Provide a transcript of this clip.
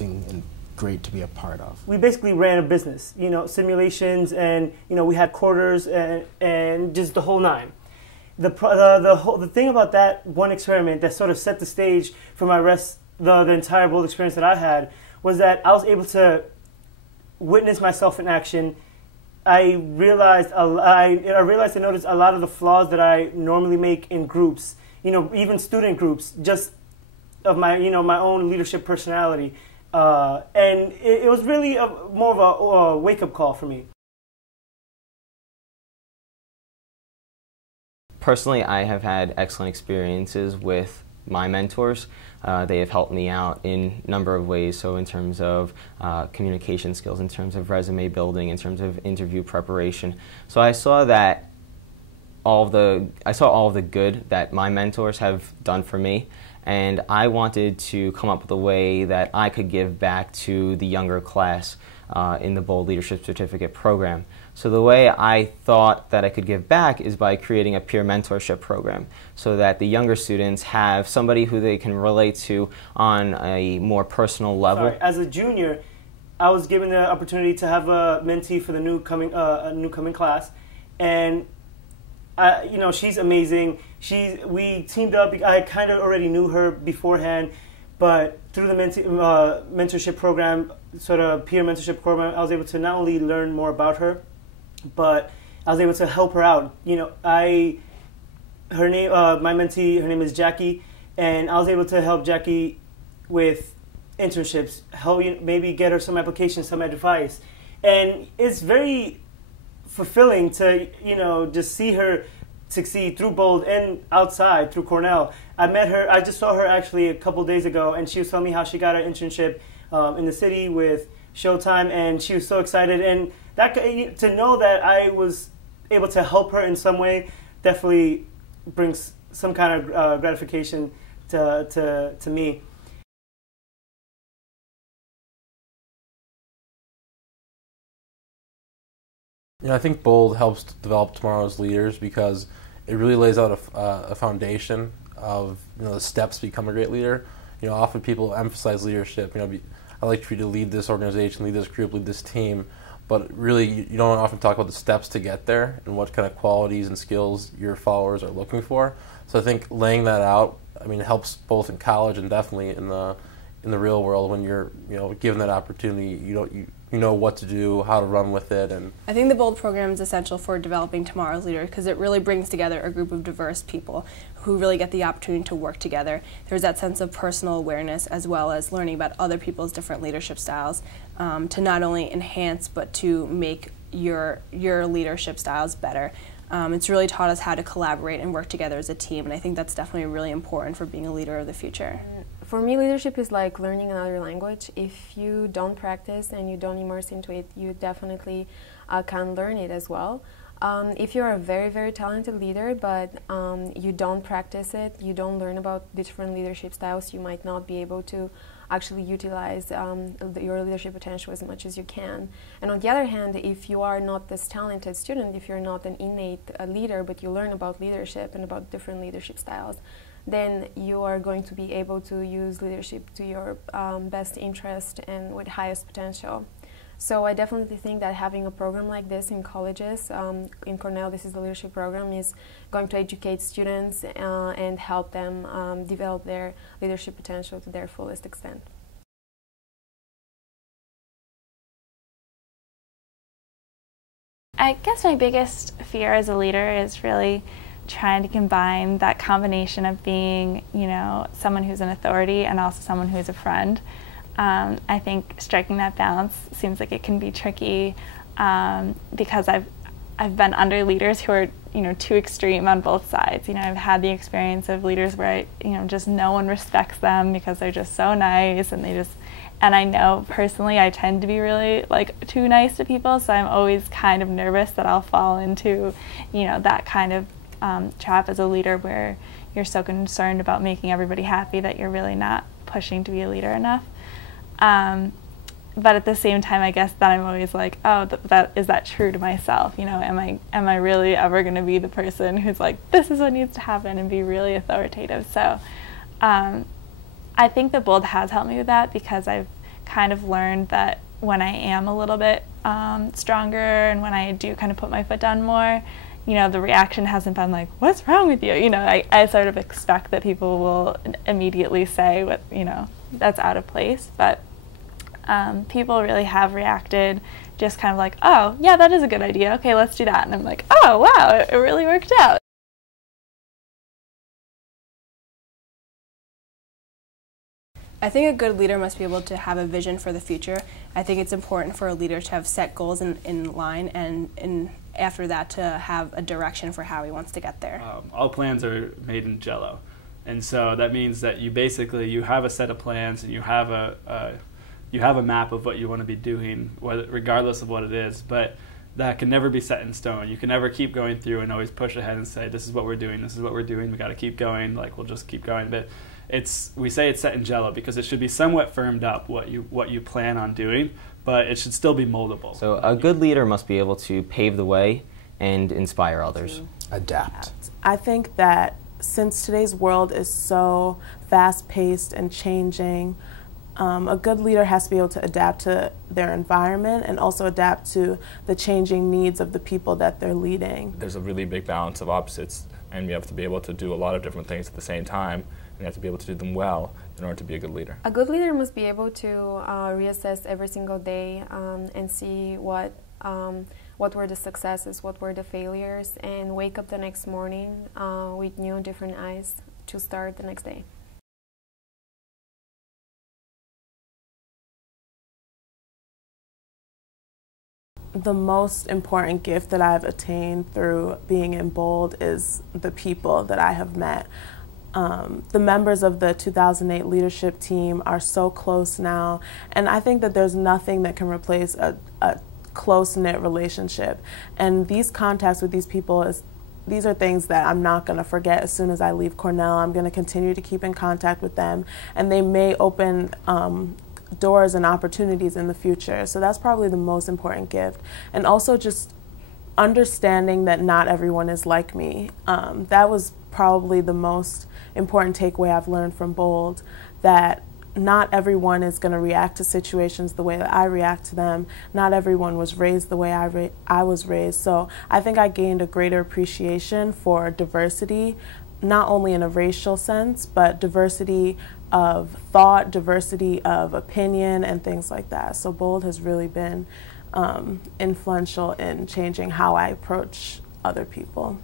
and great to be a part of. We basically ran a business, simulations, and we had quarters and just the whole nine. The thing about that one experiment that sort of set the stage for the entire bold experience that I had was that I was able to witness myself in action. I realized I noticed a lot of the flaws that I normally make in groups, even student groups, just of my my own leadership personality, and it was really more of a wake-up call for me. Personally, I have had excellent experiences with my mentors. They have helped me out in a number of ways, so in terms of communication skills, in terms of resume building, in terms of interview preparation. So I saw that all of the good that my mentors have done for me, and I wanted to come up with a way that I could give back to the younger class in the Bold Leadership Certificate program. So the way I thought that I could give back is by creating a peer mentorship program so that the younger students have somebody who they can relate to on a more personal level. Sorry, as a junior, I was given the opportunity to have a mentee for the new coming class, and she's amazing. We teamed up. I kind of already knew her beforehand, but through the mentorship program, sort of peer mentorship program, I was able to not only learn more about her, but I was able to help her out. My mentee, her name is Jackie, and I was able to help Jackie with internships, maybe get her some applications, some advice, and it's very fulfilling to just see her succeed through Bold and outside through Cornell. I just saw her actually a couple days ago, and she was telling me how she got an internship in the city with Showtime, and she was so excited. And that to know that I was able to help her in some way definitely brings some kind of gratification to me. I think Bold helps develop tomorrow's leaders because it really lays out a foundation of the steps to become a great leader. Often people emphasize leadership. I like for you to lead this organization, lead this group, lead this team, but really you don't often talk about the steps to get there and what kind of qualities and skills your followers are looking for. So I think laying that out, it helps both in college and definitely in the real world when you're given that opportunity. You know what to do, how to run with it. And I think the Bold program is essential for developing tomorrow's leader because it really brings together a group of diverse people who really get the opportunity to work together. There's that sense of personal awareness as well as learning about other people's different leadership styles to not only enhance but to make your leadership styles better. It's really taught us how to collaborate and work together as a team, and I think that's definitely really important for being a leader of the future. For me, leadership is like learning another language. If you don't practice and you don't immerse into it, you definitely can't learn it as well. If you're a very, very talented leader, but you don't practice it, you don't learn about different leadership styles, you might not be able to actually utilize your leadership potential as much as you can. And on the other hand, if you are not this talented student, if you're not an innate leader, but you learn about leadership and about different leadership styles, then you are going to be able to use leadership to your best interest and with highest potential. So I definitely think that having a program like this in colleges, in Cornell, this is the leadership program, is going to educate students and help them develop their leadership potential to their fullest extent. I guess my biggest fear as a leader is really trying to combine that combination of being, someone who's an authority and also someone who's a friend. I think striking that balance seems like it can be tricky because I've been under leaders who are too extreme on both sides. I've had the experience of leaders where just no one respects them because they're just so nice and I know personally I tend to be really too nice to people, so I'm always kind of nervous that I'll fall into that kind of trap as a leader where you're so concerned about making everybody happy that you're really not pushing to be a leader enough. But at the same time, I guess that I'm always like, oh, is that true to myself? Am I really ever going to be the person who's like, this is what needs to happen and be really authoritative? So I think that Bold has helped me with that because I've kind of learned that when I am a little bit stronger and when I do kind of put my foot down more, you know, the reaction hasn't been like, what's wrong with you? You know, I sort of expect that people will immediately say what, you know, that's out of place. But people really have reacted just kind of like, oh, yeah, that is a good idea. Okay, let's do that. And I'm like, oh, wow, it really worked out. I think a good leader must be able to have a vision for the future. I think it's important for a leader to have set goals in line and after that to have a direction for how he wants to get there. All plans are made in Jello. And so that means that you have a set of plans and you have a map of what you want to be doing, regardless of what it is. But that can never be set in stone. You can never keep going through and always push ahead and say, this is what we're doing, this is what we're doing, we got to keep going, like we'll just keep going. But we say it's set in Jello because it should be somewhat firmed up what you plan on doing, but it should still be moldable. So a good leader must be able to pave the way and inspire others. Adapt. I think that since today's world is so fast-paced and changing, a good leader has to be able to adapt to their environment and also adapt to the changing needs of the people that they're leading. There's a really big balance of opposites, and you have to be able to do a lot of different things at the same time, and you have to be able to do them well in order to be a good leader. A good leader must be able to reassess every single day and see what were the successes, what were the failures, and wake up the next morning with new and different eyes to start the next day. The most important gift that I've attained through being in Bold is the people that I have met. The members of the 2008 leadership team are so close now, and I think that there's nothing that can replace a close-knit relationship. And these contacts with these people, these are things that I'm not going to forget as soon as I leave Cornell. I'm going to continue to keep in contact with them, and they may open doors and opportunities in the future. So that's probably the most important gift. And also just understanding that not everyone is like me. That was probably the most important takeaway I've learned from Bold, that not everyone is going to react to situations the way that I react to them. Not everyone was raised the way I was raised. So I think I gained a greater appreciation for diversity, not only in a racial sense, but diversity of thought, diversity of opinion, and things like that. So Bold has really been influential in changing how I approach other people.